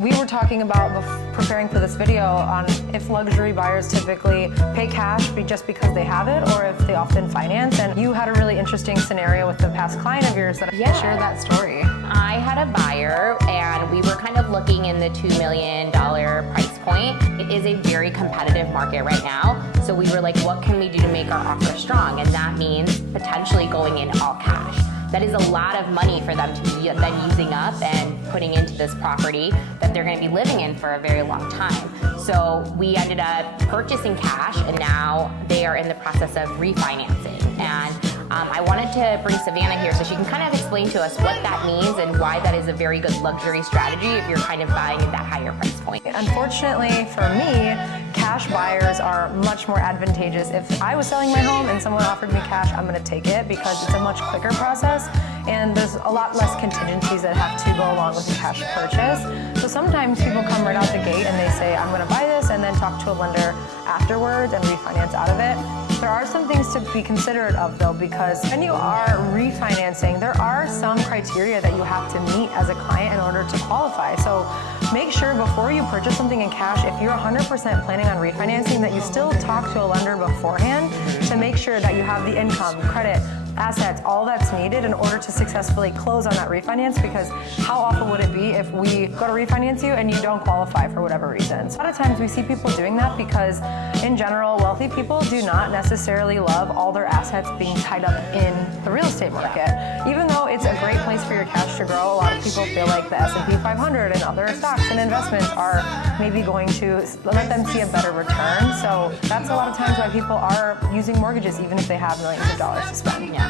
We were talking about preparing for this video on if luxury buyers typically pay cash just because they have it, or if they often finance. And you had a really interesting scenario with the past client of yours that share that story. I had a buyer and we were kind of looking in the $2 million price point. It is a very competitive market right now. So we were like, what can we do to make our offer strong? And that means potentially going in all cash. That is a lot of money for them to be then using up and putting into this property that they're going to be living in for a very long time. So we ended up purchasing cash, and now they are in the process of refinancing. And I wanted to bring Savannah here so she can kind of explain to us what that means and why that is a very good luxury strategy if you're kind of buying at that higher price point. Unfortunately for me, cash buyers are much more advantageous. If I was selling my home and someone offered me cash, I'm going to take it because it's a much quicker process and there's a lot less contingencies that have to go along with a cash purchase. So sometimes people come right out the gate and they say, I'm going to buy this, and then talk to a lender afterwards and refinance out of it. There are some things to be considerate of though, because when you are refinancing, there are some criteria that you have to meet as a client in order to qualify. So make sure before you purchase something in cash, if you're 100% planning on refinancing, that you still talk to a lender beforehand to make sure that you have the income, credit, assets, all that's needed in order to successfully close on that refinance. Because how awful would it be if we go to refinance you and you don't qualify for whatever reasons? A lot of times we see people doing that because in general, wealthy people do not necessarily love all their assets being tied up in the real estate market. Even though it's a great place for your cash to grow, a lot of people feel like the S&P 500 and other stocks and investments are maybe going to let them see a better return. So that's a lot of times why people are using mortgages even if they have millions of dollars to spend. Yeah.